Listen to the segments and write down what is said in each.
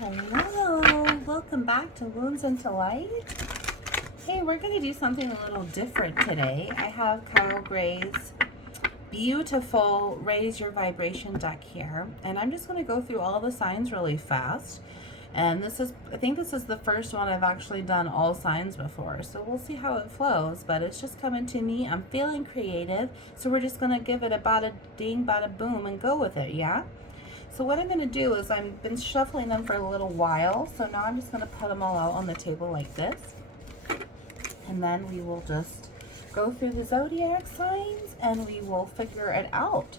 Hello, welcome back to Wounds into Light. Hey, we're going to do something a little different today. I have Kyle Gray's beautiful Raise Your Vibration deck here, and I'm just going to go through all the signs really fast. And I think this is the first one I've actually done all signs before, so we'll see how it flows, but it's just coming to me. I'm feeling creative, so we're just going to give it a bada ding, bada boom, and go with it, yeah? So what I'm going to do is I've been shuffling them for a little while, so now I'm just going to put them all out on the table like this. And then we will just go through the zodiac signs and we will figure it out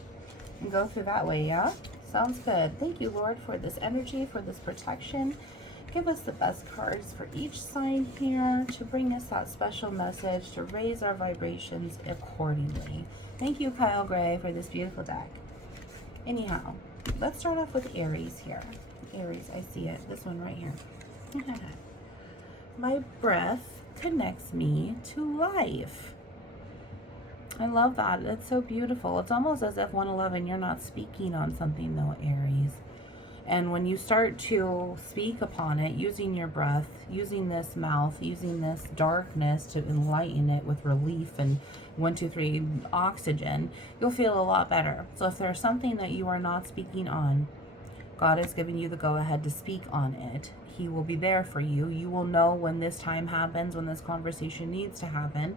and go through that way, yeah? Sounds good. Thank you, Lord, for this energy, for this protection. Give us the best cards for each sign here to bring us that special message to raise our vibrations accordingly. Thank you, Kyle Gray, for this beautiful deck. Anyhow, let's start off with Aries here. Aries, I see it. This one right here. My breath connects me to life. I love that. It's so beautiful. It's almost as if 111, you're not speaking on something though, Aries. And when you start to speak upon it, using your breath, using this mouth, using this darkness to enlighten it with relief and 1, 2, 3 oxygen, you'll feel a lot better. So if there's something that you are not speaking on, God has given you the go-ahead to speak on it. He will be there for you. You will know when this time happens, when this conversation needs to happen.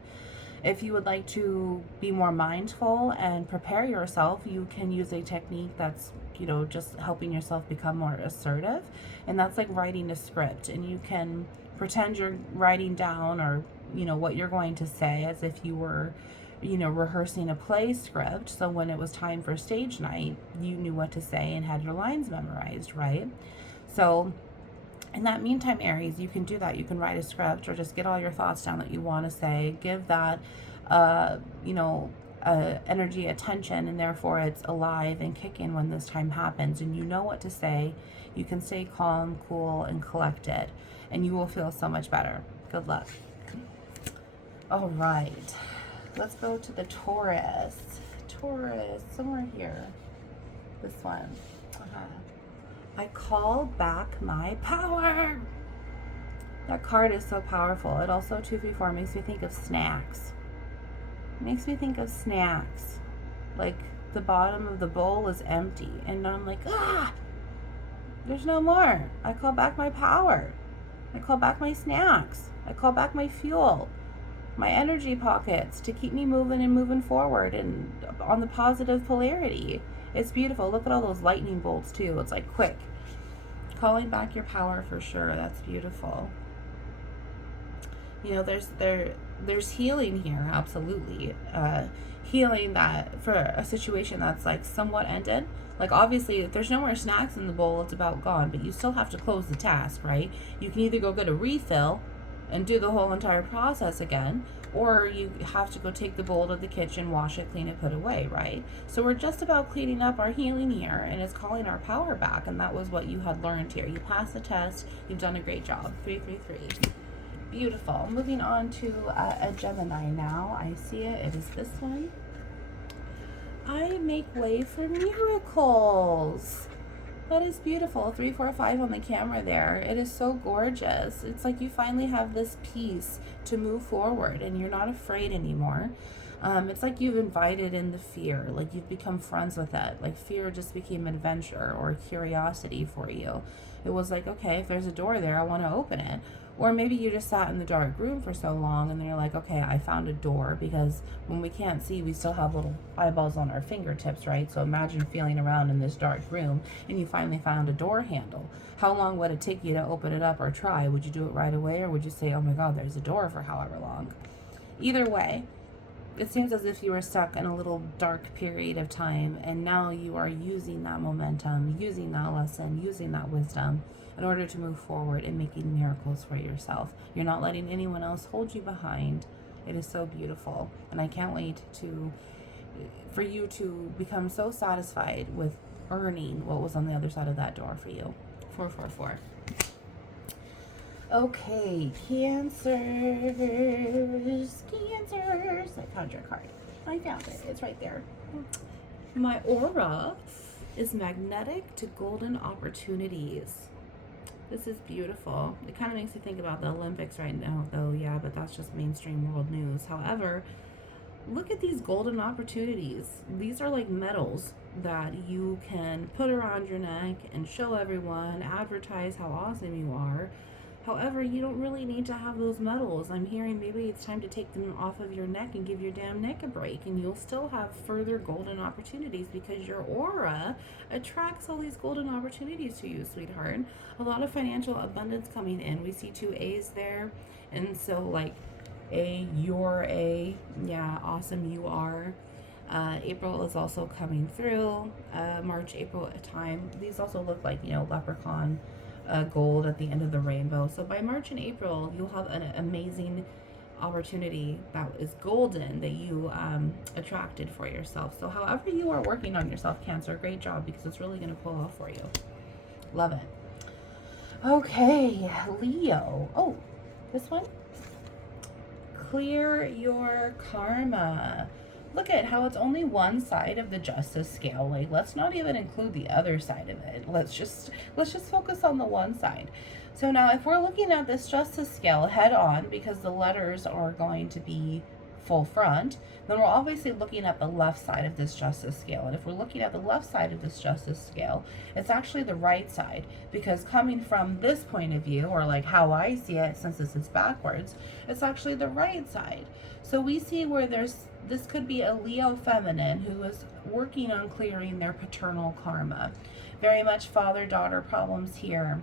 If you would like to be more mindful and prepare yourself, you can use a technique that's, just helping yourself become more assertive. And that's like writing a script. And you can pretend you're writing down or, what you're going to say as if you were, rehearsing a play script. So when it was time for stage night, you knew what to say and had your lines memorized, right? So in that meantime, Aries, you can do that. You can write a script or just get all your thoughts down that you want to say. Give that, energy attention, and therefore it's alive and kicking when this time happens. And you know what to say. You can stay calm, cool, and collected, and you will feel so much better. Good luck. All right. Let's go to the Taurus. Taurus, somewhere here. This one. I call back my power. That card is so powerful. It also, 2, 3, 4, makes me think of snacks. It makes me think of snacks. Like the bottom of the bowl is empty. And I'm like, there's no more. I call back my power. I call back my snacks. I call back my fuel. My energy pockets to keep me moving and moving forward and on the positive polarity. It's beautiful. Look at all those lightning bolts too. It's like quick. Calling back your power for sure. That's beautiful. There's healing here, absolutely. Healing that for a situation that's like somewhat ended. Like obviously, if there's no more snacks in the bowl, it's about gone. But you still have to close the task, right? You can either go get a refill and do the whole entire process again, or you have to go take the bowl to the kitchen, wash it, clean it, put away, right? So we're just about cleaning up our healing here, and it's calling our power back, and that was what you had learned here. You passed the test. You've done a great job. 3, 3, 3. Beautiful. Moving on to a Gemini now. I see it. It is this one. I make way for miracles. That is beautiful. 3, 4, 5 on the camera there. It is so gorgeous. It's like you finally have this peace to move forward and you're not afraid anymore. It's like you've invited in the fear, like you've become friends with it. Like fear just became adventure or curiosity for you. It was like, okay, if there's a door there, I want to open it. Or maybe you just sat in the dark room for so long and then you're like, okay, I found a door, because when we can't see, we still have little eyeballs on our fingertips, right? So imagine feeling around in this dark room and you finally found a door handle. How long would it take you to open it up or try? Would you do it right away, or would you say, oh my God, there's a door for however long? Either way, it seems as if you were stuck in a little dark period of time, and now you are using that momentum, using that lesson, using that wisdom in order to move forward and making miracles for yourself. You're not letting anyone else hold you behind. It is so beautiful, and I can't wait for you to become so satisfied with earning what was on the other side of that door for you. 4, 4, 4. Okay, Cancers. I found your card. I found it. It's right there. My aura is magnetic to golden opportunities. This is beautiful. It kind of makes me think about the Olympics right now, though, yeah, but that's just mainstream world news. However, look at these golden opportunities. These are like medals that you can put around your neck and show everyone, advertise how awesome you are. However, you don't really need to have those medals. I'm hearing maybe it's time to take them off of your neck and give your damn neck a break, and you'll still have further golden opportunities because your aura attracts all these golden opportunities to you, sweetheart. A lot of financial abundance coming in. We see 2 A's there, and so like you're yeah, awesome, you are. April is also coming through. March, April time. These also look like, leprechaun gold at the end of the rainbow. So by March and April, you'll have an amazing opportunity that is golden that you attracted for yourself. So however you are working on yourself, Cancer, great job, because it's really going to pull off for you. Love it. Okay, Leo. Oh, this one. Clear your karma. Look at how it's only one side of the justice scale. Like, let's not even include the other side of it. Let's just focus on the one side. So now if we're looking at this justice scale head on, because the letters are going to be full front, then we're obviously looking at the left side of this justice scale. And if we're looking at the left side of this justice scale, it's actually the right side, because coming from this point of view, or like how I see it, since this is backwards, it's actually the right side. So we see where this could be a Leo feminine who is working on clearing their paternal karma. Very much father-daughter problems here.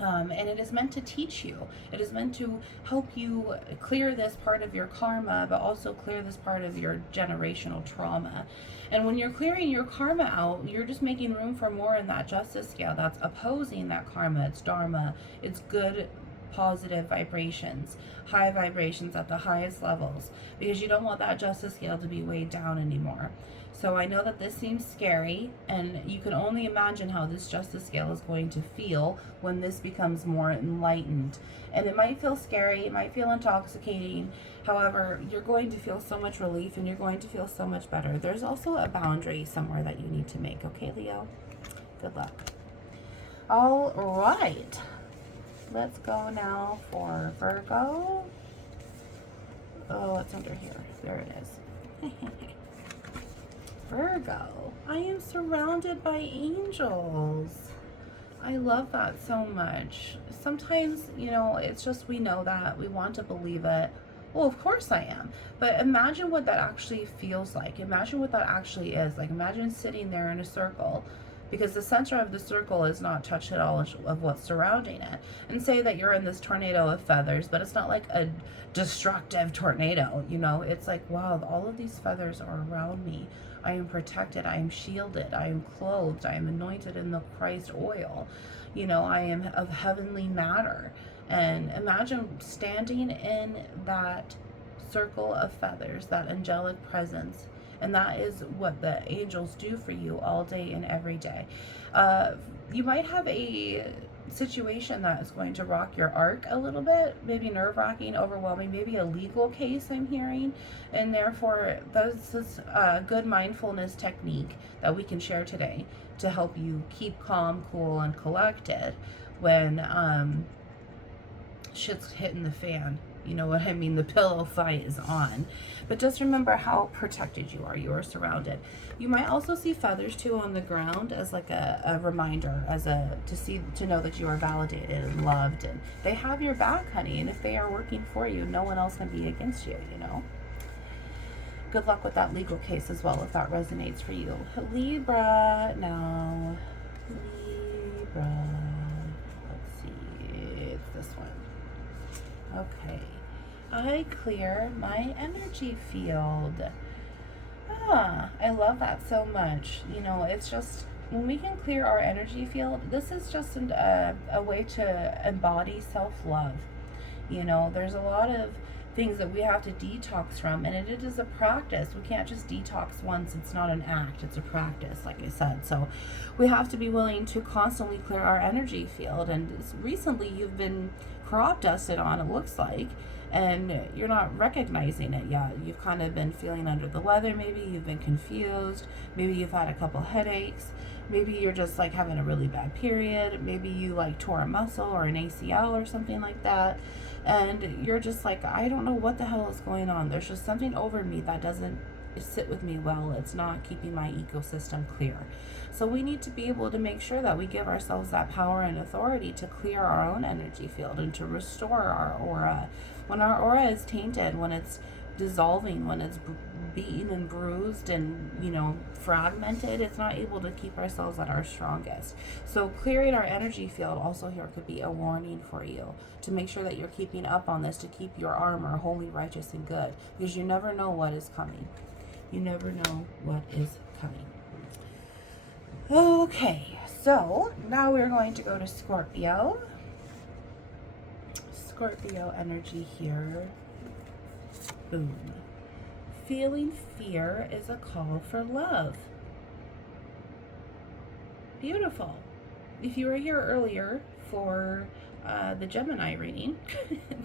And it is meant to teach you. It is meant to help you clear this part of your karma, but also clear this part of your generational trauma. And when you're clearing your karma out, you're just making room for more in that justice scale that's opposing that karma. It's dharma. It's good, positive vibrations, high vibrations at the highest levels, because you don't want that justice scale to be weighed down anymore. So I know that this seems scary, and you can only imagine how this justice scale is going to feel when this becomes more enlightened. And it might feel scary, it might feel intoxicating. However, you're going to feel so much relief, and you're going to feel so much better. There's also a boundary somewhere that you need to make, okay, Leo? Good luck. All right. Let's go now for Virgo. Oh, it's under here. There it is. Virgo, I am surrounded by angels. I love that so much. Sometimes, it's just we know that. We want to believe it. Well, of course I am. But imagine what that actually feels like. Imagine what that actually is. Like, imagine sitting there in a circle, because the center of the circle is not touched at all of what's surrounding it. And say that you're in this tornado of feathers, but it's not like a destructive tornado, It's like, wow, all of these feathers are around me. I am protected. I am shielded. I am clothed. I am anointed in the Christ oil. I am of heavenly matter. And imagine standing in that circle of feathers, that angelic presence. And that is what the angels do for you all day and every day. You might have a situation that is going to rock your arc a little bit, maybe nerve-wracking, overwhelming, maybe a legal case I'm hearing. And therefore, this is a good mindfulness technique that we can share today to help you keep calm, cool, and collected when shit's hitting the fan. You know what I mean? The pillow fight is on. But just remember how protected you are. You are surrounded. You might also see feathers too on the ground as like a reminder, to know that you are validated and loved, and they have your back, honey. And if they are working for you, no one else can be against you, Good luck with that legal case as well, if that resonates for you. Libra now. Libra. Let's see. It's this one. Okay. I clear my energy field. I love that so much. It's just, when we can clear our energy field, this is just a way to embody self-love. There's a lot of things that we have to detox from, and it is a practice. We can't just detox once. It's not an act, it's a practice, like I said. So we have to be willing to constantly clear our energy field. And recently you've been crop dusted on, it looks like, and you're not recognizing it yet. You've kind of been feeling under the weather. Maybe you've been confused. Maybe you've had a couple headaches. Maybe you're just like having a really bad period. Maybe you like tore a muscle or an ACL or something like that. And you're just like, I don't know what the hell is going on. There's just something over me that doesn't sit with me well. It's not keeping my ecosystem clear. So we need to be able to make sure that we give ourselves that power and authority to clear our own energy field and to restore our aura. When our aura is tainted, when it's dissolving, when it's beaten and bruised and, fragmented, it's not able to keep ourselves at our strongest. So clearing our energy field also here could be a warning for you to make sure that you're keeping up on this, to keep your armor holy, righteous, and good, because you never know what is coming. You never know what is coming. Okay, so now we're going to go to Scorpio. Scorpio energy here. Boom. Feeling fear is a call for love. Beautiful. If you were here earlier for the Gemini reading,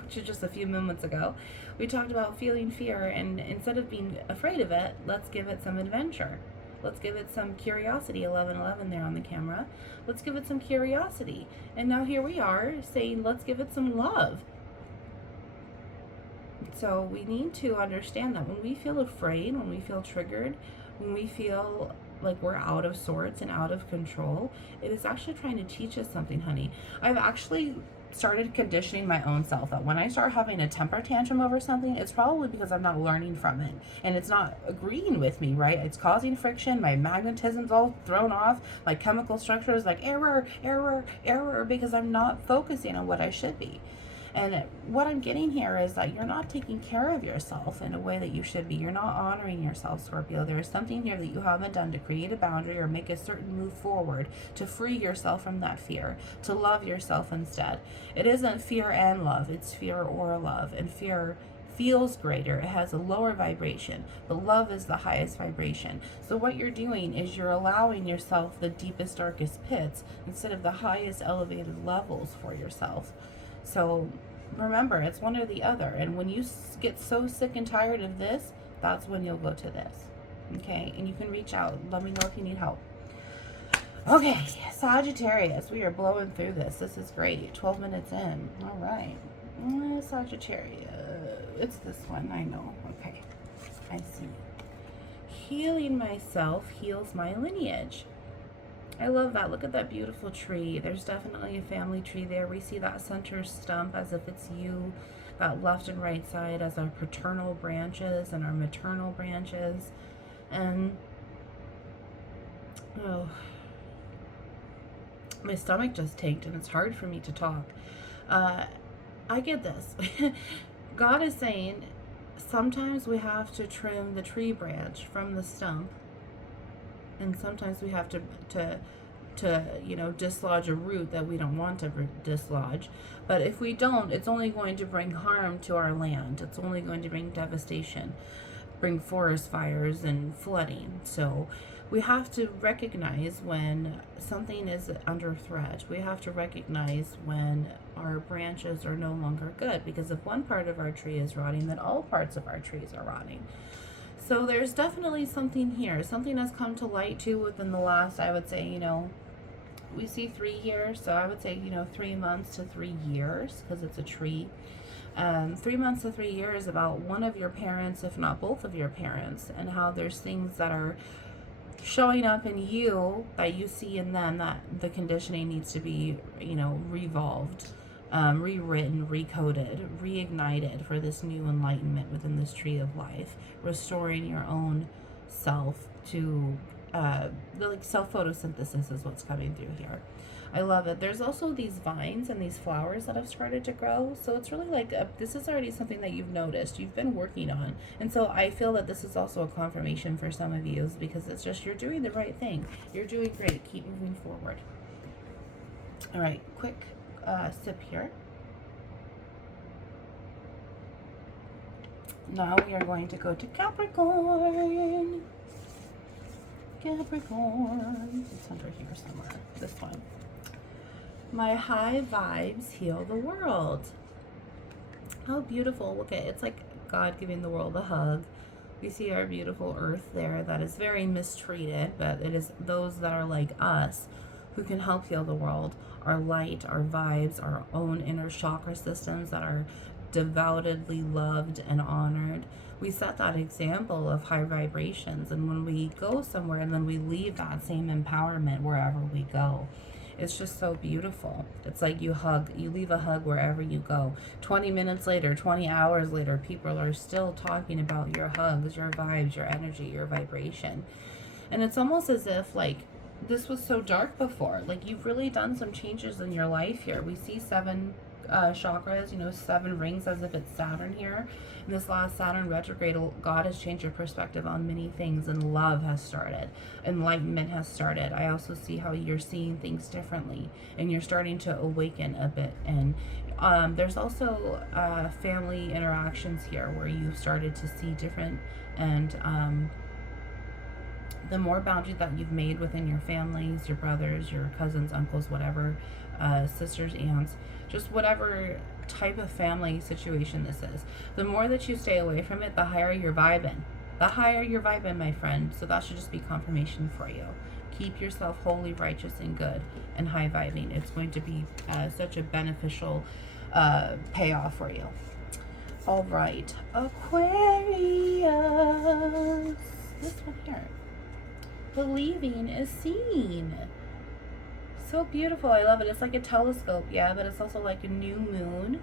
which is just a few moments ago, we talked about feeling fear, and instead of being afraid of it, let's give it some adventure. Let's give it some curiosity. 1111 there on the camera. Let's give it some curiosity. And now here we are saying, let's give it some love. So we need to understand that when we feel afraid, when we feel triggered, when we feel like we're out of sorts and out of control, it is actually trying to teach us something, honey. I've actually started conditioning my own self that when I start having a temper tantrum over something, it's probably because I'm not learning from it and it's not agreeing with me, right? It's causing friction. My magnetism's all thrown off. My chemical structure is like error, error, error, because I'm not focusing on what I should be. And what I'm getting here is that you're not taking care of yourself in a way that you should be. You're not honoring yourself, Scorpio. There is something here that you haven't done to create a boundary or make a certain move forward to free yourself from that fear, to love yourself instead. It isn't fear and love. It's fear or love. And fear feels greater. It has a lower vibration, but love is the highest vibration. So what you're doing is you're allowing yourself the deepest, darkest pits instead of the highest elevated levels for yourself. So remember, it's one or the other. And when you get so sick and tired of this, that's when you'll go to this. Okay? And you can reach out. Let me know if you need help. Okay, Sagittarius. We are blowing through this. This is great. 12 minutes in. All right. Sagittarius. It's this one. I know. Okay. I see. Healing myself heals my lineage. I love that. Look at that beautiful tree. There's definitely a family tree there. We see that center stump as if it's you, that left and right side as our paternal branches and our maternal branches. And, oh, my stomach just tanked and it's hard for me to talk. I get this. God is saying sometimes we have to trim the tree branch from the stump. And sometimes we have to dislodge a root that we don't want to dislodge. But if we don't, it's only going to bring harm to our land. It's only going to bring devastation, bring forest fires and flooding. So we have to recognize when something is under threat. We have to recognize when our branches are no longer good, because if one part of our tree is rotting, then all parts of our trees are rotting. So there's definitely something here. Something has come to light too within the last, I would say, we see 3 here. So I would say, 3 months to 3 years, because it's a tree. 3 months to 3 years about one of your parents, if not both of your parents, and how there's things that are showing up in you that you see in them that the conditioning needs to be, revolved. Rewritten, recoded, reignited for this new enlightenment within this tree of life, restoring your own self to self photosynthesis is what's coming through here. I love it. There's also these vines and these flowers that have started to grow, so it's really like this is already something that you've noticed, you've been working on. And so I feel that this is also a confirmation for some of you, because it's just you're doing the right thing. You're doing great. Keep moving forward. All right, quick sip here. Now we are going to go to Capricorn. Capricorn. It's under here somewhere. This one. My high vibes heal the world. How beautiful. Look at it. It's like God giving the world a hug. We see our beautiful earth there that is very mistreated, but it is those that are like us who can help heal the world. Our light, our vibes, our own inner chakra systems that are devoutedly loved and honored. We set that example of high vibrations, and when we go somewhere and then we leave that same empowerment wherever we go, it's just so beautiful. It's like you leave a hug wherever you go. 20 minutes later, 20 hours later, people are still talking about your hugs, your vibes, your energy, your vibration. And it's almost as if like this was so dark before. Like you've really done some changes in your life here. We see 7 chakras, 7 rings, as if it's Saturn here. In this last Saturn retrograde, God has changed your perspective on many things, and love has started. Enlightenment has started. I also see how you're seeing things differently, and you're starting to awaken a bit. And there's also family interactions here where you've started to see different, and the more boundaries that you've made within your families, your brothers, your cousins, uncles, whatever, sisters, aunts, just whatever type of family situation this is, the more that you stay away from it, the higher you're vibing. The higher you're vibing, my friend. So that should just be confirmation for you. Keep yourself holy, righteous, and good, and high vibing. It's going to be such a beneficial payoff for you. All right, Aquarius. This one here. Believing is seen. So beautiful. I love it. It's like a telescope, yeah, but it's also like a new moon.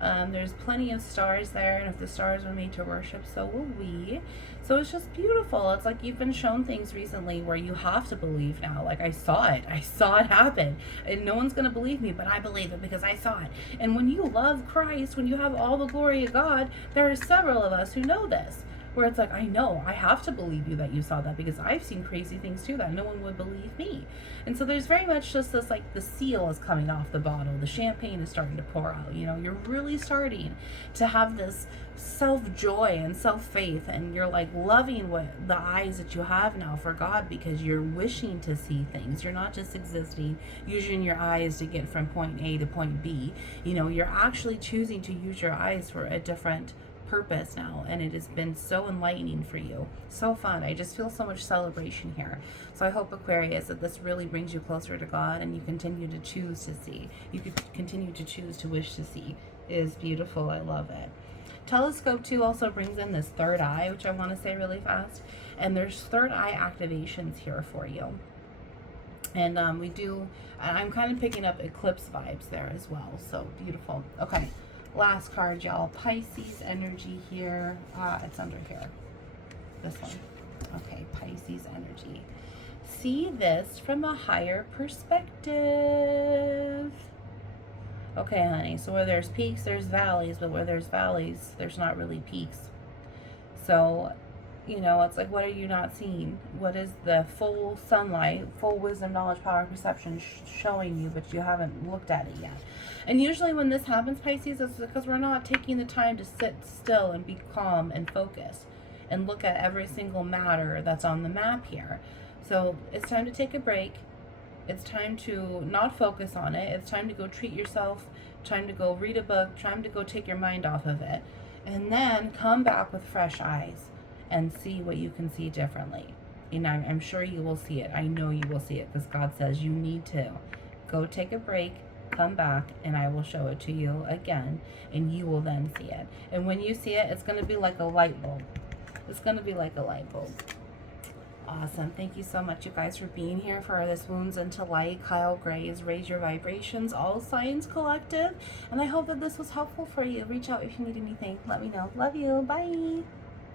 There's plenty of stars there, and if the stars were made to worship, so will we. So it's just beautiful. It's like you've been shown things recently where you have to believe now. Like I saw it happen, and no one's gonna believe me, but I believe it because I saw it. And when you love Christ, when you have all the glory of God, there are several of us who know this, where it's like, I know, I have to believe you that you saw that, because I've seen crazy things too that no one would believe me. And so there's very much just this, like, the seal is coming off the bottle, the champagne is starting to pour out, you're really starting to have this self-joy and self-faith, and you're like loving what the eyes that you have now for God, because you're wishing to see things. You're not just existing, using your eyes to get from point A to point B. You're actually choosing to use your eyes for a different purpose now, and it has been so enlightening for you, so fun. I just feel so much celebration here. So I hope, Aquarius, that this really brings you closer to God, and you continue to choose to see. You could continue to choose to wish to see. It is beautiful. I love it. Telescope 2 also brings in this third eye, which I want to say really fast, and there's third eye activations here for you. And I'm kind of picking up eclipse vibes there as well. So beautiful. Okay. Last card, y'all. Pisces energy here. It's under here. This one. Okay, Pisces energy. See this from a higher perspective. Okay, honey. So where there's peaks, there's valleys. But where there's valleys, there's not really peaks. So, it's like, what are you not seeing? What is the full sunlight, full wisdom, knowledge, power, perception showing you, but you haven't looked at it yet? And usually when this happens, Pisces, it's because we're not taking the time to sit still and be calm and focus and look at every single matter that's on the map here. So it's time to take a break. It's time to not focus on it. It's time to go treat yourself, time to go read a book, time to go take your mind off of it, and then come back with fresh eyes and see what you can see differently. I'm sure you will see it. I know you will see it, because God says you need to. Go take a break, come back, and I will show it to you again, and you will then see it. And when you see it, it's going to be like a light bulb. It's going to be like a light bulb. Awesome. Thank you so much, you guys, for being here for this Wounds into Light. Kyle Gray's Raise Your Vibrations, All Signs Collective. And I hope that this was helpful for you. Reach out if you need anything. Let me know. Love you. Bye.